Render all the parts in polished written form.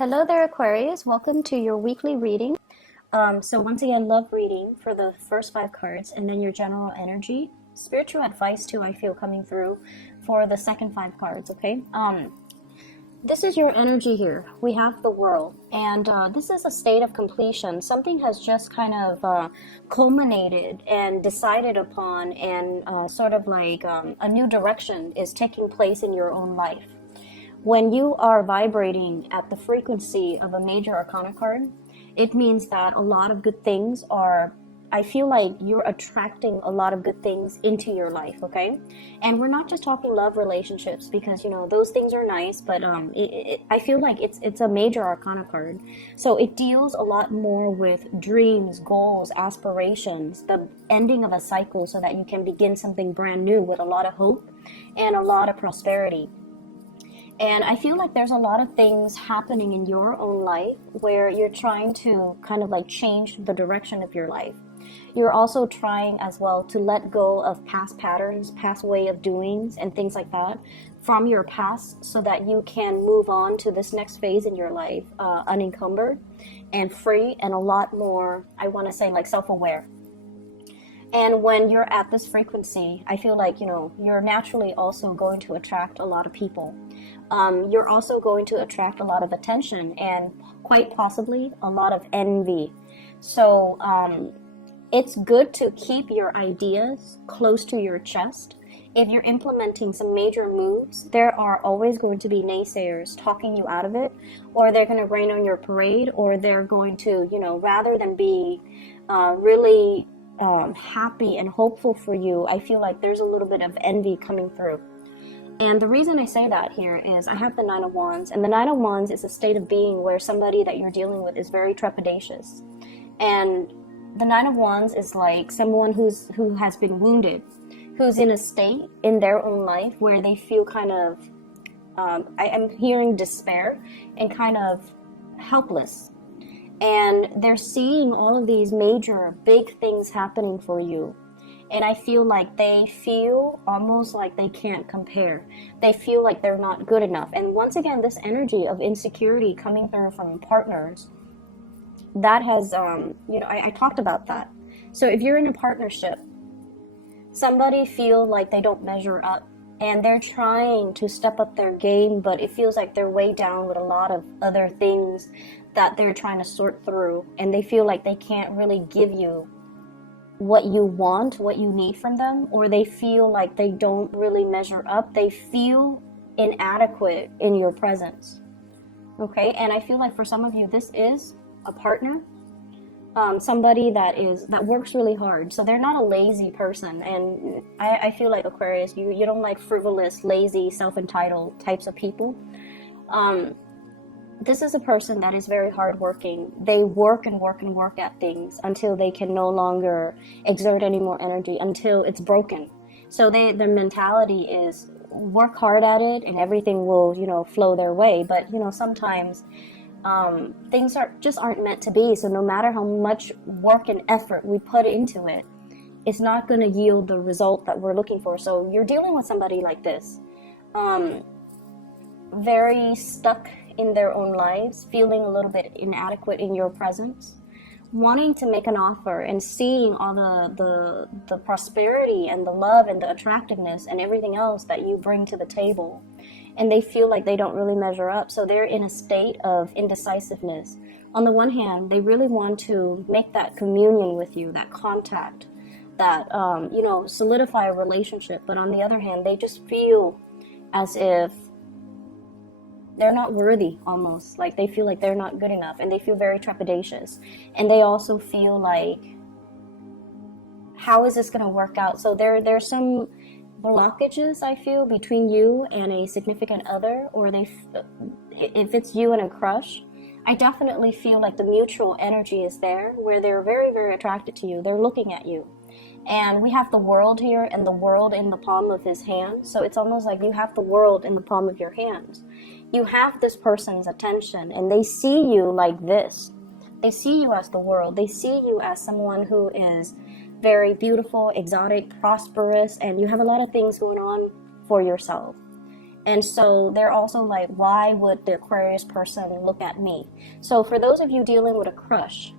Hello there, Aquarius. Welcome to your weekly reading. So once again, love reading for the first 5 cards and then your general energy. Spiritual advice too, I feel, coming through for the second 5 cards, okay? This is your energy here. We have the world, and this is a state of completion. Something has just kind of culminated and decided upon, and sort of like a new direction is taking place in your own life. When you are vibrating at the frequency of a major arcana card, it means that a lot of good things are, I feel like you're attracting a lot of good things into your life, okay? And we're not just talking love relationships, because, you know, those things are nice, but I feel like it's a major arcana card. So it deals a lot more with dreams, goals, aspirations, the ending of a cycle so that you can begin something brand new with a lot of hope and a lot of prosperity. And I feel like there's a lot of things happening in your own life where you're trying to kind of like change the direction of your life. You're also trying as well to let go of past patterns, past way of doings, and things like that from your past so that you can move on to this next phase in your life unencumbered and free and a lot more, I want to say, like self-aware. And when you're at this frequency, I feel like, you know, you're naturally also going to attract a lot of people. You're also going to attract a lot of attention and quite possibly a lot of envy. So it's good to keep your ideas close to your chest. If you're implementing some major moves, there are always going to be naysayers talking you out of it, or they're going to rain on your parade, or they're going to, you know, rather than be really happy and hopeful for you, I feel like there's a little bit of envy coming through. And the reason I say that here is I have the 9 of Wands, and the 9 of Wands is a state of being where somebody that you're dealing with is very trepidatious. And the 9 of Wands is like someone who has been wounded, who's in a state in their own life where they feel kind of, I'm hearing despair and kind of helpless. And they're seeing all of these major, big things happening for you. And I feel like they feel almost like they can't compare. They feel like they're not good enough. And once again, this energy of insecurity coming through from partners, that has, you know, I talked about that. So if you're in a partnership, somebody feel like they don't measure up and they're trying to step up their game, but it feels like they're way down with a lot of other things that they're trying to sort through, and they feel like they can't really give you what you want, what you need from them, or they feel like they don't really measure up. They feel inadequate in your presence. Okay, and I feel like for some of you, this is a partner, somebody that works really hard. So they're not a lazy person, and I feel like Aquarius, you don't like frivolous, lazy, self-entitled types of people. This is a person that is very hardworking. They work and work and work at things until they can no longer exert any more energy, until it's broken. So their mentality is work hard at it and everything will, you know, flow their way. But, you know, sometimes things aren't meant to be. So no matter how much work and effort we put into it, it's not going to yield the result that we're looking for. So you're dealing with somebody like this, very stuck in their own lives, feeling a little bit inadequate in your presence, wanting to make an offer and seeing all the prosperity and the love and the attractiveness and everything else that you bring to the table, and they feel like they don't really measure up. So they're in a state of indecisiveness. On the one hand, they really want to make that communion with you, that contact, that you know, solidify a relationship, but on the other hand, they just feel as if they're not worthy, almost like they feel like they're not good enough, and they feel very trepidatious. And they also feel like, how is this going to work out? So there's some blockages, I feel, between you and a significant other, or if it's you and a crush, I definitely feel like the mutual energy is there where they're very, very attracted to you. They're looking at you. And we have the world here, and the world in the palm of his hand. So it's almost like you have the world in the palm of your hands. You have this person's attention, and they see you like this. They see you as the world. They see you as someone who is very beautiful, exotic, prosperous, and you have a lot of things going on for yourself. And so they're also like, why would the Aquarius person look at me? So for those of you dealing with a crush,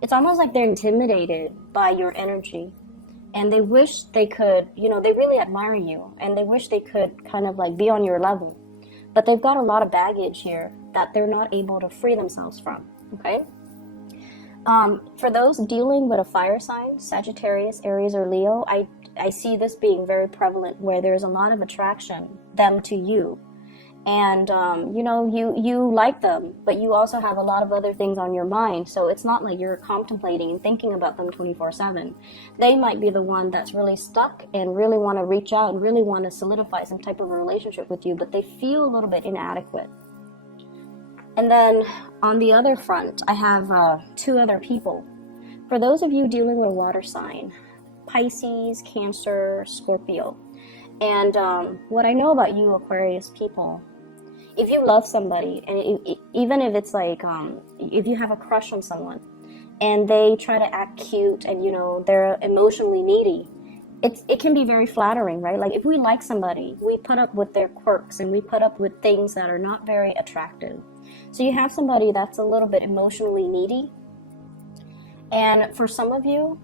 it's almost like they're intimidated by your energy. And they wish they could, they really admire you. And they wish they could kind of like be on your level. But they've got a lot of baggage here that they're not able to free themselves from, okay? For those dealing with a fire sign, Sagittarius, Aries, or Leo, I see this being very prevalent where there's a lot of attraction, them to you. And, you like them, but you also have a lot of other things on your mind. So it's not like you're contemplating and thinking about them 24/7. They might be the one that's really stuck and really want to reach out and really want to solidify some type of a relationship with you, but they feel a little bit inadequate. And then on the other front, I have 2 other people. For those of you dealing with a water sign, Pisces, Cancer, Scorpio. And what I know about you Aquarius people, if you love somebody, and even if it's like, if you have a crush on someone, and they try to act cute and, they're emotionally needy, it can be very flattering, right? Like if we like somebody, we put up with their quirks and we put up with things that are not very attractive. So you have somebody that's a little bit emotionally needy. And for some of you,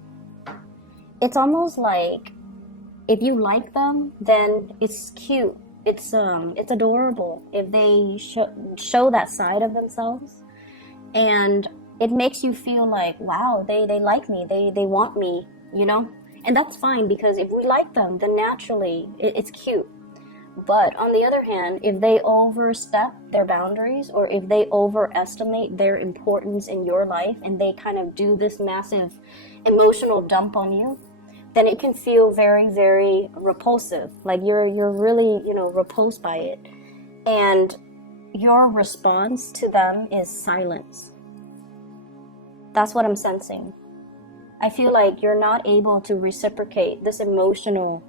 it's almost like if you like them, then it's cute. It's adorable if they show that side of themselves, and it makes you feel like, wow, they like me, they want me, and that's fine, because if we like them, then naturally it's cute. But on the other hand, if they overstep their boundaries, or if they overestimate their importance in your life, and they kind of do this massive emotional dump on you, then it can feel very, very repulsive. Like you're really, repulsed by it. And your response to them is silence. That's what I'm sensing. I feel like you're not able to reciprocate this emotional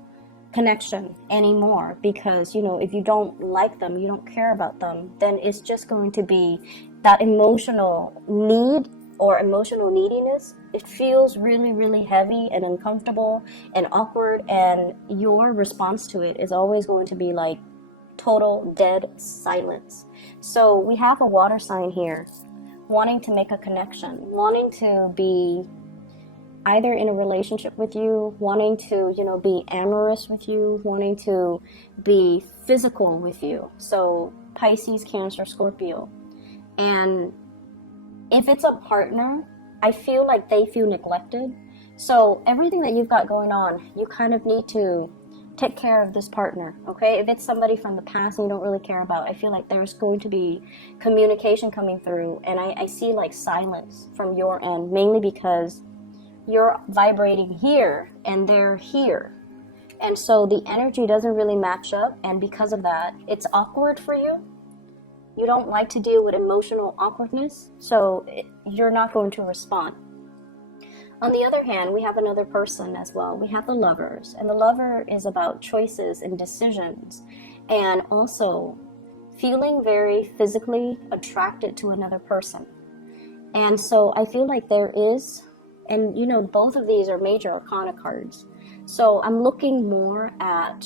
connection anymore, because, if you don't like them, you don't care about them, then it's just going to be that emotional need or emotional neediness. It feels really, really heavy and uncomfortable and awkward, and your response to it is always going to be like total dead silence. So we have a water sign here wanting to make a connection, wanting to be either in a relationship with you, wanting to, be amorous with you, wanting to be physical with you. So Pisces, Cancer, Scorpio. And if it's a partner, I feel like they feel neglected. So everything that you've got going on, you kind of need to take care of this partner, okay? If it's somebody from the past and you don't really care about, I feel like there's going to be communication coming through. And I see like silence from your end, mainly because you're vibrating here and they're here. And so the energy doesn't really match up. And because of that, it's awkward for you. You don't like to deal with emotional awkwardness, so you're not going to respond. On the other hand, we have another person as well. We have the Lovers, and the Lover is about choices and decisions, and also feeling very physically attracted to another person. And so I feel like there is, and both of these are major arcana cards. So I'm looking more at,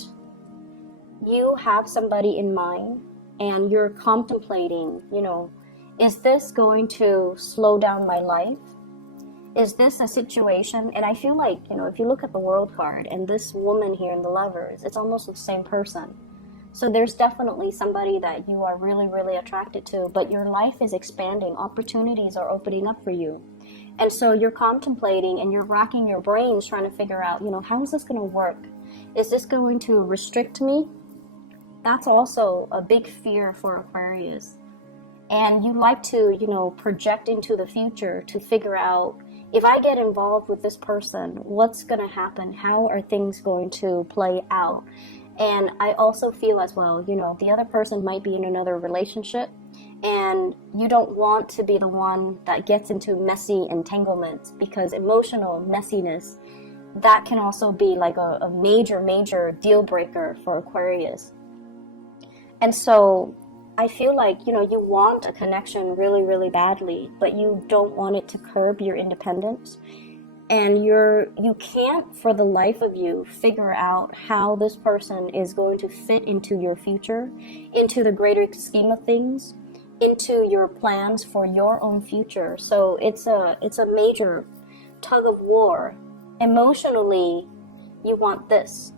you have somebody in mind, and you're contemplating, is this going to slow down my life? Is this a situation? And I feel like, if you look at the World card and this woman here in the Lovers, it's almost the same person. So there's definitely somebody that you are really, really attracted to, but your life is expanding. Opportunities are opening up for you. And so you're contemplating and you're racking your brains trying to figure out, how is this going to work? Is this going to restrict me? That's also a big fear for Aquarius. And you like to, project into the future to figure out, if I get involved with this person, what's going to happen? How are things going to play out? And I also feel as well, the other person might be in another relationship, and you don't want to be the one that gets into messy entanglements, because emotional messiness, that can also be like a major, major deal breaker for Aquarius. And so I feel like, you want a connection really, really badly, but you don't want it to curb your independence. and you can't for the life of you figure out how this person is going to fit into your future, into the greater scheme of things, into your plans for your own future. So it's a major tug of war. Emotionally, you want this,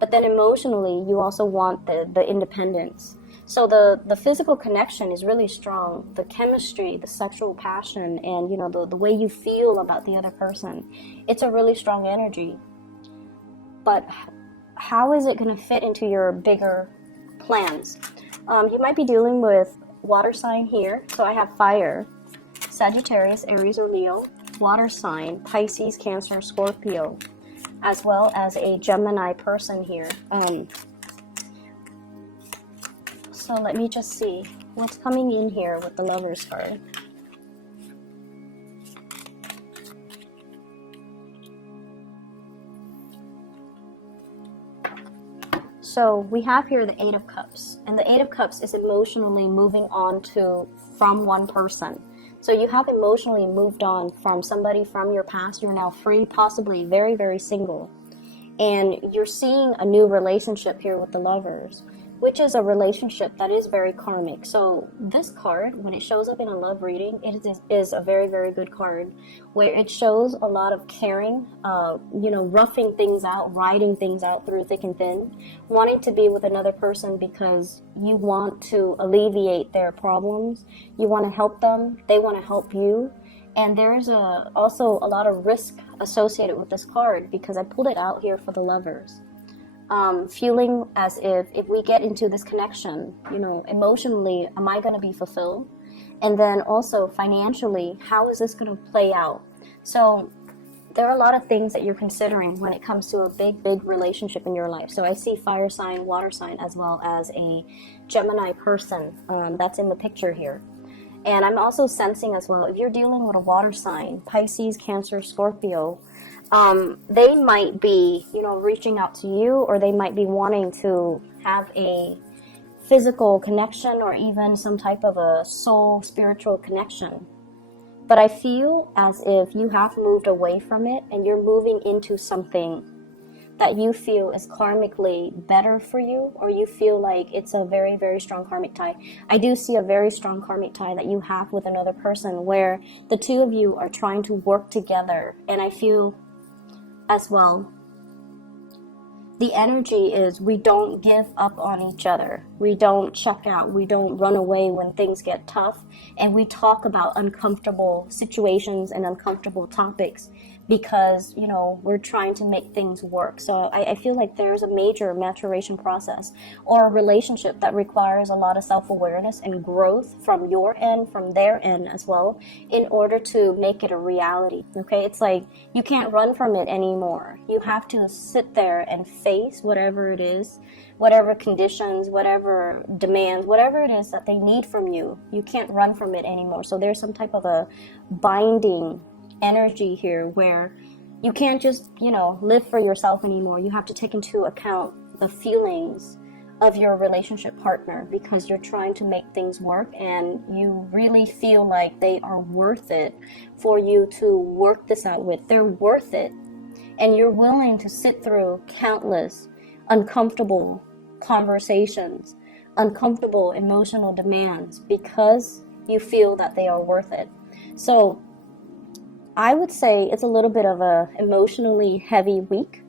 but then emotionally you also want the independence. So the physical connection is really strong, the chemistry, the sexual passion, and the way you feel about the other person, it's a really strong energy. But how is it going to fit into your bigger plans? You might be dealing with water sign here. So I have fire, Sagittarius, Aries, or Leo, water sign, Pisces, Cancer, Scorpio, as well as a Gemini person here. So let me just see what's coming in here with the Lovers card. So we have here the Eight of Cups, and the Eight of Cups is emotionally moving on from one person. So you have emotionally moved on from somebody from your past. You're now free, possibly very, very single. And you're seeing a new relationship here with the Lovers, which is a relationship that is very karmic. So this card, when it shows up in a love reading, it is a very, very good card, where it shows a lot of caring, roughing things out, riding things out through thick and thin, wanting to be with another person because you want to alleviate their problems, you want to help them, they want to help you. And there's also a lot of risk associated with this card, because I pulled it out here for the Lovers. Feeling as if we get into this connection, emotionally, am I going to be fulfilled? And then also financially, how is this going to play out? So there are a lot of things that you're considering when it comes to a big, big relationship in your life. So I see fire sign, water sign, as well as a Gemini person that's in the picture here. And I'm also sensing as well, if you're dealing with a water sign, Pisces, Cancer, Scorpio, they might be, reaching out to you, or they might be wanting to have a physical connection, or even some type of a soul spiritual connection. But I feel as if you have moved away from it, and you're moving into something that you feel is karmically better for you, or you feel like it's a very, very strong karmic tie. I do see a very strong karmic tie that you have with another person, where the two of you are trying to work together. And I feel as well, the energy is, we don't give up on each other. We don't check out. We don't run away when things get tough. And we talk about uncomfortable situations and uncomfortable topics, because, we're trying to make things work. So I feel like there's a major maturation process, or a relationship that requires a lot of self-awareness and growth from your end, from their end as well, in order to make it a reality. Okay, it's like you can't run from it anymore. You have to sit there and face whatever it is, whatever conditions, whatever demands, whatever it is that they need from you. You can't run from it anymore. So there's some type of a binding energy here, where you can't just, live for yourself anymore. You have to take into account the feelings of your relationship partner, because you're trying to make things work, and you really feel like they are worth it for you to work this out with. They're worth it. And you're willing to sit through countless uncomfortable conversations, uncomfortable emotional demands, because you feel that they are worth it. So I would say it's a little bit of a emotionally heavy week,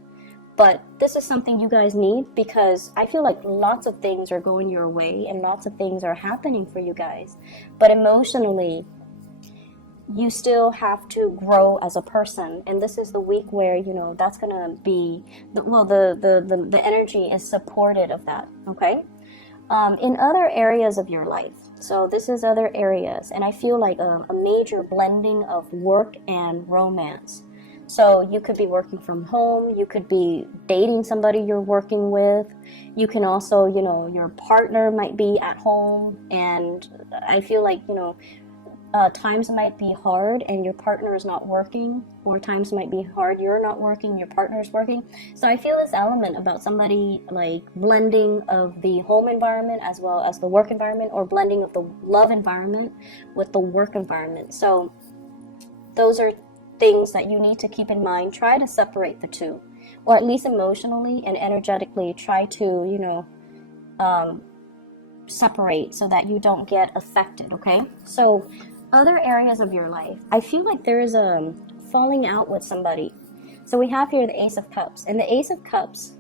but this is something you guys need, because I feel like lots of things are going your way and lots of things are happening for you guys. But emotionally, you still have to grow as a person, and this is the week where that's gonna be the energy is supported of that. Okay, in other areas of your life. So this is other areas, and I feel like a major blending of work and romance. So you could be working from home, you could be dating somebody you're working with, you can also, your partner might be at home, and I feel like, times might be hard and your partner is not working, or times might be hard, you're not working, your partner is working. So I feel this element about somebody like blending of the home environment as well as the work environment, or blending of the love environment with the work environment. So those are things that you need to keep in mind, try to separate the two, or at least emotionally and energetically try to, separate so that you don't get affected, okay? So other areas of your life, I feel like there is a falling out with somebody. So we have here the Ace of Cups, and the Ace of Cups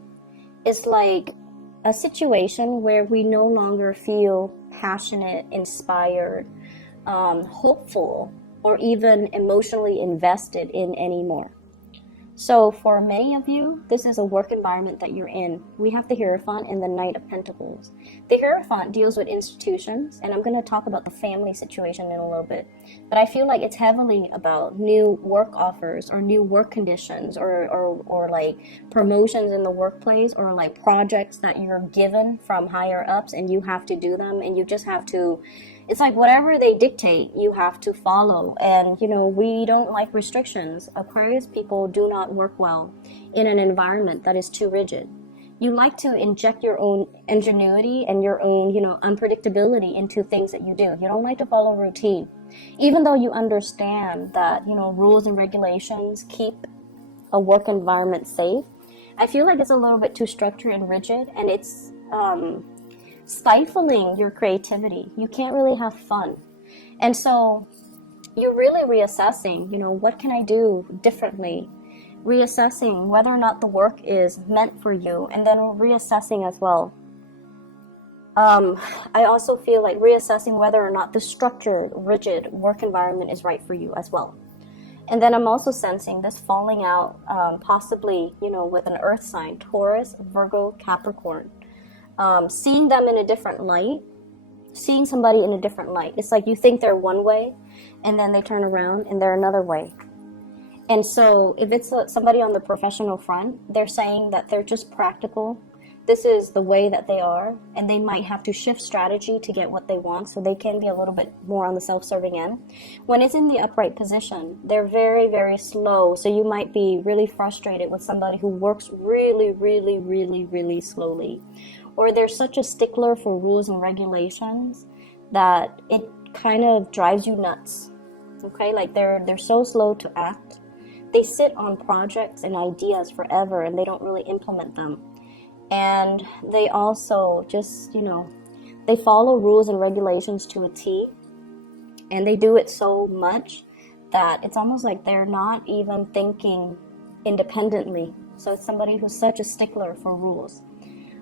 is like a situation where we no longer feel passionate, inspired, hopeful, or even emotionally invested in anymore. So for many of you, this is a work environment that you're in. We have the Hierophant and the Knight of Pentacles. The Hierophant deals with institutions, and I'm going to talk about the family situation in a little bit. But I feel like it's heavily about new work offers or new work conditions or like promotions in the workplace, or like projects that you're given from higher ups and you have to do them, and you just have to, it's like whatever they dictate, you have to follow. And, we don't like restrictions. Aquarius people do not work well in an environment that is too rigid. You like to inject your own ingenuity and your own, unpredictability into things that you do. You don't like to follow routine. Even though you understand that, rules and regulations keep a work environment safe, I feel like it's a little bit too structured and rigid, and it's, stifling your creativity. You can't really have fun. And so you're really reassessing, what can I do differently? Reassessing whether or not the work is meant for you, and then reassessing as well. I also feel like reassessing whether or not the structured, rigid work environment is right for you as well. And then I'm also sensing this falling out, possibly, with an earth sign, Taurus, Virgo, Capricorn. Seeing them in a different light, seeing somebody in a different light. It's like you think they're one way, and then they turn around and they're another way. And so if it's somebody on the professional front, they're saying that they're just practical. This is the way that they are, and they might have to shift strategy to get what they want, so they can be a little bit more on the self-serving end. When it's in the upright position, they're very, very slow, so you might be really frustrated with somebody who works really, really, really, really slowly. Or they're such a stickler for rules and regulations that it kind of drives you nuts. Okay, like they're so slow to act. They sit on projects and ideas forever, and they don't really implement them. And they also just, they follow rules and regulations to a T, and they do it so much that it's almost like they're not even thinking independently. So it's somebody who's such a stickler for rules.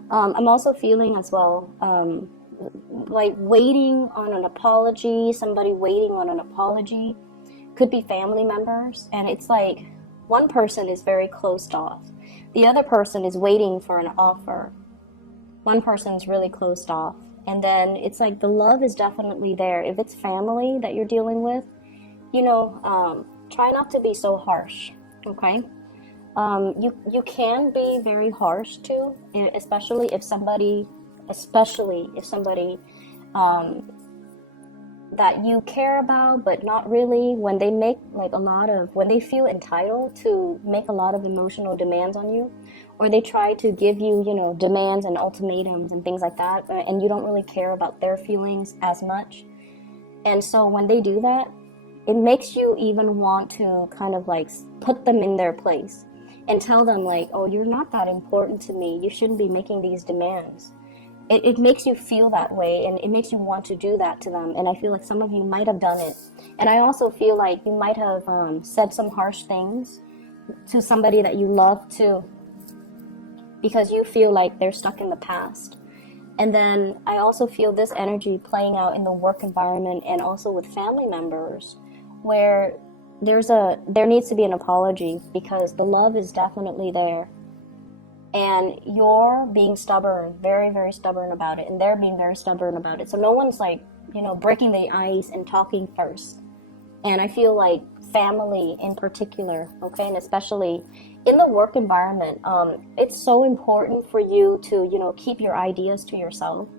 I'm also feeling as well, like waiting on an apology, somebody waiting on an apology. Could be family members, and it's like one person is very closed off. The other person is waiting for an offer. One person's really closed off. And then it's like the love is definitely there. If it's family that you're dealing with, try not to be so harsh, okay? You can be very harsh too, especially if somebody that you care about, but not really, when they make when they feel entitled to make a lot of emotional demands on you, or they try to give you, demands and ultimatums and things like that, and you don't really care about their feelings as much. And so when they do that, it makes you even want to kind of like put them in their place and tell them like, oh, you're not that important to me. You shouldn't be making these demands. It makes you feel that way, and it makes you want to do that to them. And I feel like some of you might have done it. And I also feel like you might have said some harsh things to somebody that you love too, because you feel like they're stuck in the past. And then I also feel this energy playing out in the work environment and also with family members, where there needs to be an apology, because the love is definitely there. And you're being stubborn, very, very stubborn about it, and they're being very stubborn about it. So no one's like, breaking the ice and talking first. And I feel like family in particular, okay, and especially in the work environment, it's so important for you to, keep your ideas to yourself,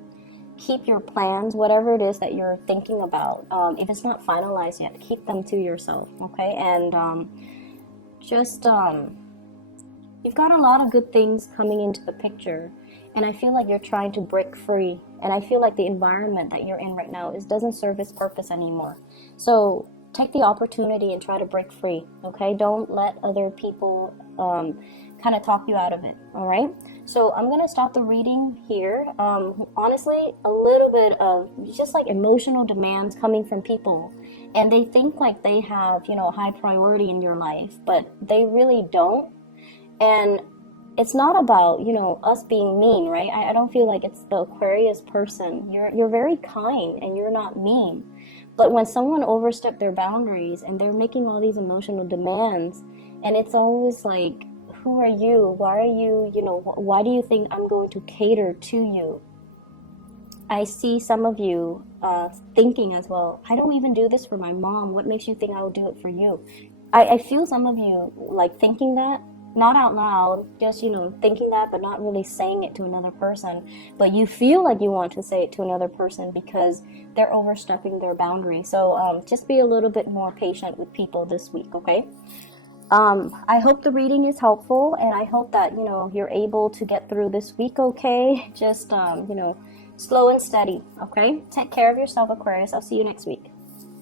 keep your plans, whatever it is that you're thinking about. If it's not finalized yet, keep them to yourself, okay? And you've got a lot of good things coming into the picture, and I feel like you're trying to break free. And I feel like the environment that you're in right now doesn't serve its purpose anymore. So take the opportunity and try to break free, okay? Don't let other people kind of talk you out of it, all right? So I'm gonna stop the reading here. Honestly, a little bit of just like emotional demands coming from people, and they think like they have, you know, high priority in your life, but they really don't. And it's not about, you know, us being mean, right? I don't feel like it's the Aquarius person. You're very kind and you're not mean. But when someone oversteps their boundaries and they're making all these emotional demands, and it's always like, who are you? Why are you, you know, why do you think I'm going to cater to you? I see some of you thinking as well, I don't even do this for my mom. What makes you think I will do it for you? I feel some of you like thinking that, not out loud, just, you know, thinking that, but not really saying it to another person. But you feel like you want to say it to another person because they're overstepping their boundary. So just be a little bit more patient with people this week, okay? I hope the reading is helpful, and I hope that, you know, you're able to get through this week okay. Just, you know, slow and steady, okay? Take care of yourself, Aquarius. I'll see you next week.